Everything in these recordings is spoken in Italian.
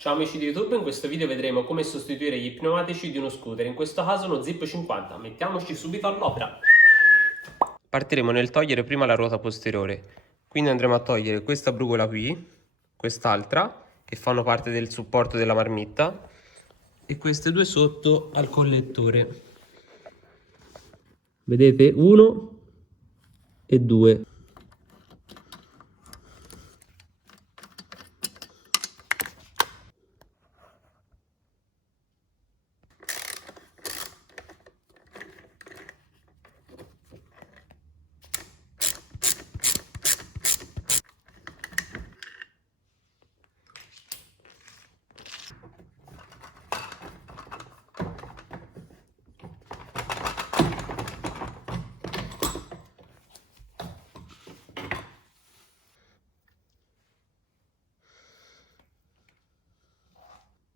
Ciao amici di YouTube, in questo video vedremo come sostituire gli pneumatici di uno scooter, in questo caso uno Zip 50. Mettiamoci subito all'opera. Partiremo nel togliere prima la ruota posteriore, quindi andremo a togliere questa brugola qui, quest'altra, che fanno parte del supporto della marmitta, e queste due sotto al collettore. Vedete? 1 e 2.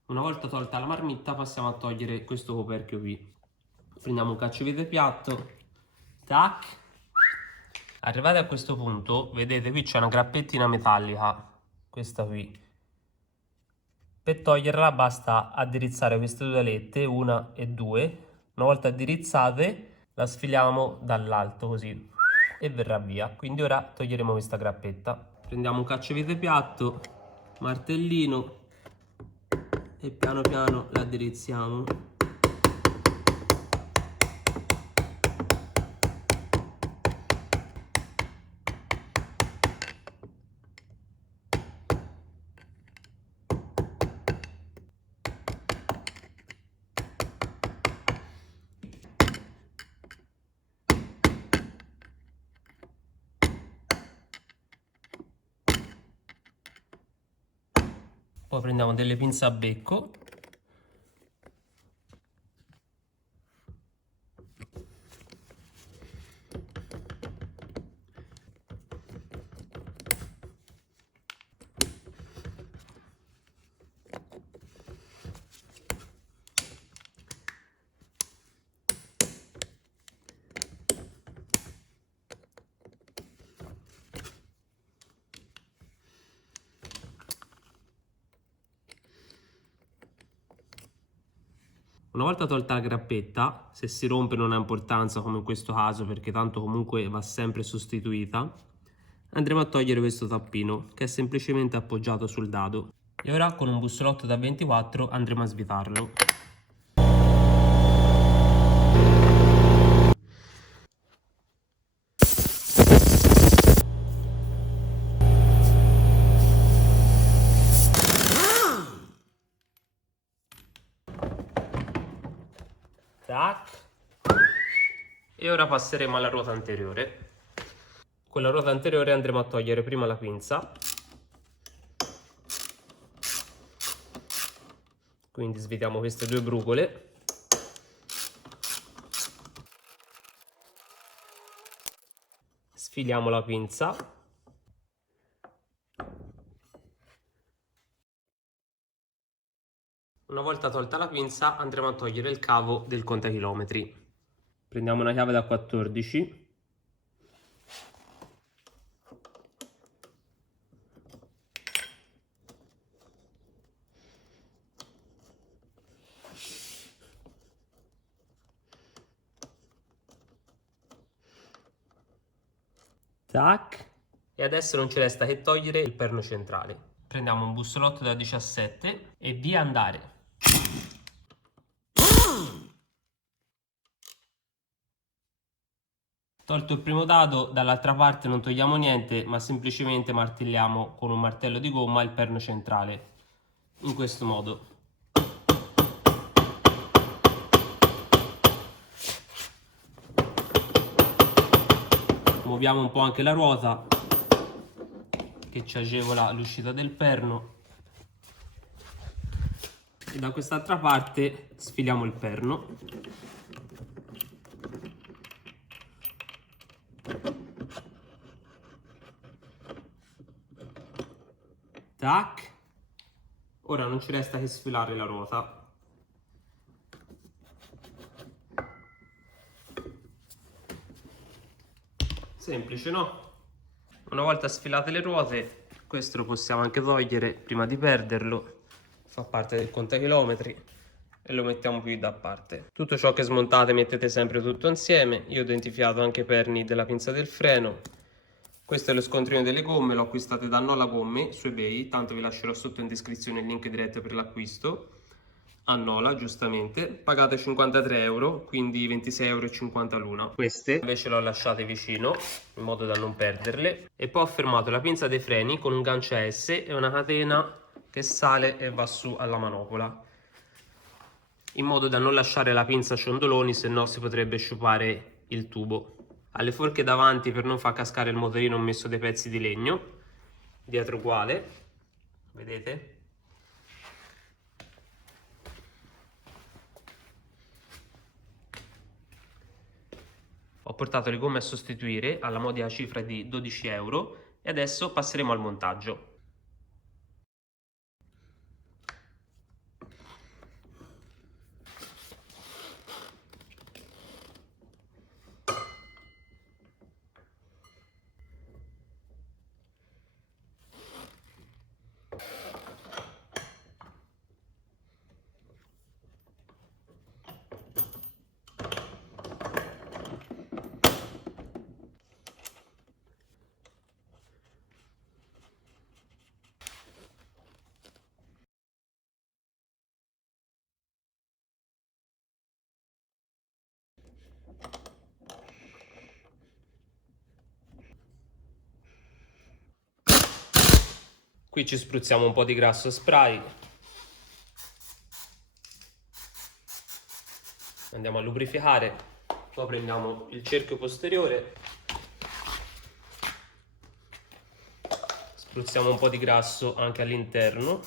Una volta tolta la marmitta passiamo a togliere questo coperchio qui. Prendiamo un cacciavite piatto, tac. Arrivati a questo punto, vedete qui c'è una grappettina metallica, questa qui. Per toglierla basta addirizzare queste due alette, una e due. Una volta addirizzate la sfiliamo dall'alto così e verrà via. Quindi ora toglieremo questa grappetta. Prendiamo un cacciavite piatto, martellino e piano piano la addirizziamo. Poi prendiamo delle pinze a becco . Una volta tolta la grappetta, se si rompe non ha importanza come in questo caso perché tanto comunque va sempre sostituita, andremo a togliere questo tappino che è semplicemente appoggiato sul dado. E ora con un bussolotto da 24 andremo a svitarlo. Tac. E ora passeremo alla ruota anteriore. Con la ruota anteriore andremo a togliere prima la pinza. Quindi svitiamo queste due brugole. Sfiliamo la pinza. Una volta tolta la pinza andremo a togliere il cavo del contachilometri. Prendiamo una chiave da 14. Tac. E adesso non ci resta che togliere il perno centrale. Prendiamo un bussolotto da 17 e via andare. Tolto il primo dado, dall'altra parte non togliamo niente, ma semplicemente martelliamo con un martello di gomma il perno centrale. In questo modo. Muoviamo un po' anche la ruota che ci agevola l'uscita del perno. E da quest'altra parte sfiliamo il perno. Tac. Ora non ci resta che sfilare la ruota. Semplice, no? Una volta sfilate le ruote, questo lo possiamo anche togliere prima di perderlo. fa parte del contachilometri e lo mettiamo qui da parte. Tutto ciò che smontate mettete sempre tutto insieme. Io ho identificato anche i perni della pinza del freno. Questo è lo scontrino delle gomme, lo acquistate da Nola Gomme su eBay, tanto vi lascerò sotto in descrizione il link diretto per l'acquisto. A Nola, giustamente. Pagate 53 euro, quindi 26,50 euro l'una. Queste invece le ho lasciate vicino, in modo da non perderle. E poi ho fermato la pinza dei freni con un gancio a S e una catena che sale e va su alla manopola, in modo da non lasciare la pinza ciondoloni, se no si potrebbe sciupare il tubo. Alle forche davanti, per non far cascare il motorino, ho messo dei pezzi di legno, dietro uguale, vedete? Ho portato le gomme a sostituire alla modica cifra di 12 euro e adesso passeremo al montaggio. Qui ci spruzziamo un po' di grasso spray, andiamo a lubrificare, poi prendiamo il cerchio posteriore, spruzziamo un po' di grasso anche all'interno.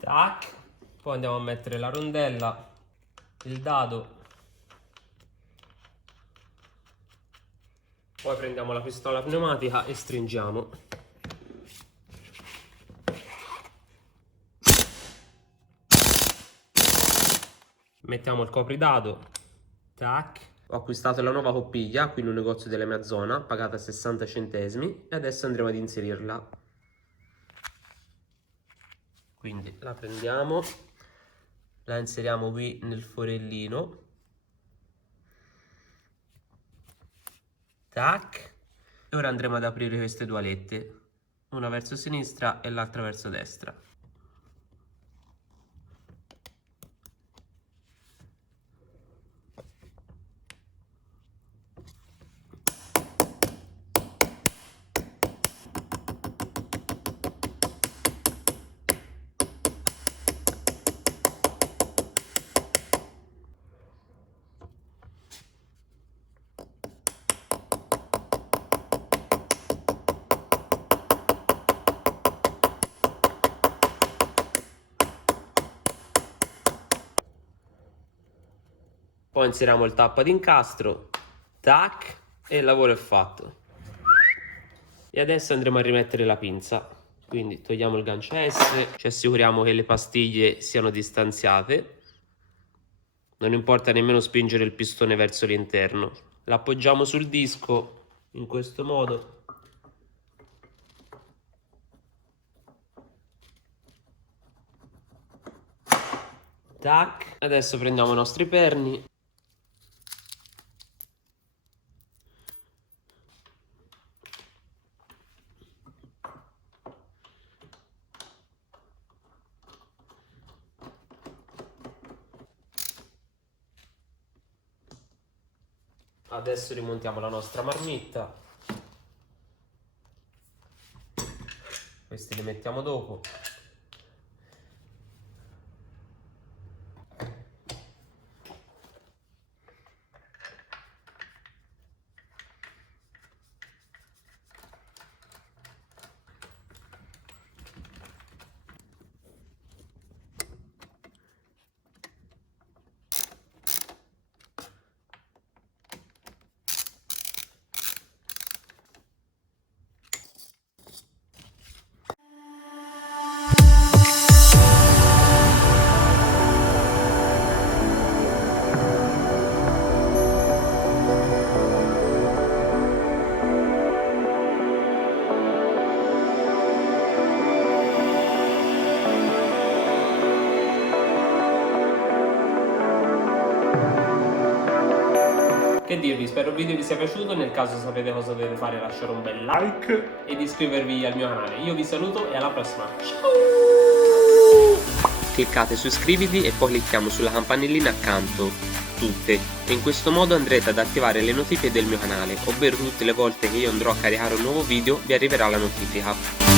Tac. Poi andiamo a mettere la rondella, il dado, poi prendiamo la pistola pneumatica e stringiamo. Mettiamo il copridado, tac. Ho acquistato la nuova coppiglia qui in un negozio della mia zona, pagata 60 centesimi, e adesso andremo ad inserirla. Quindi la prendiamo, la inseriamo qui nel forellino, tac, e ora andremo ad aprire queste due alette, una verso sinistra e l'altra verso destra. Poi inseriamo il tappo ad incastro, tac, e il lavoro è fatto. E adesso andremo a rimettere la pinza. Quindi togliamo il gancio S, ci assicuriamo che le pastiglie siano distanziate. Non importa nemmeno spingere il pistone verso l'interno. L'appoggiamo sul disco in questo modo. Tac. Adesso prendiamo i nostri perni. Adesso rimontiamo la nostra marmitta. Questi li mettiamo dopo. Che dirvi, spero il video vi sia piaciuto, nel caso sapete cosa dovete fare, lasciare un bel like ed iscrivervi al mio canale. Io vi saluto e alla prossima. Ciao! Cliccate su iscriviti e poi clicchiamo sulla campanellina accanto, tutte, e in questo modo andrete ad attivare le notifiche del mio canale, ovvero tutte le volte che io andrò a caricare un nuovo video vi arriverà la notifica.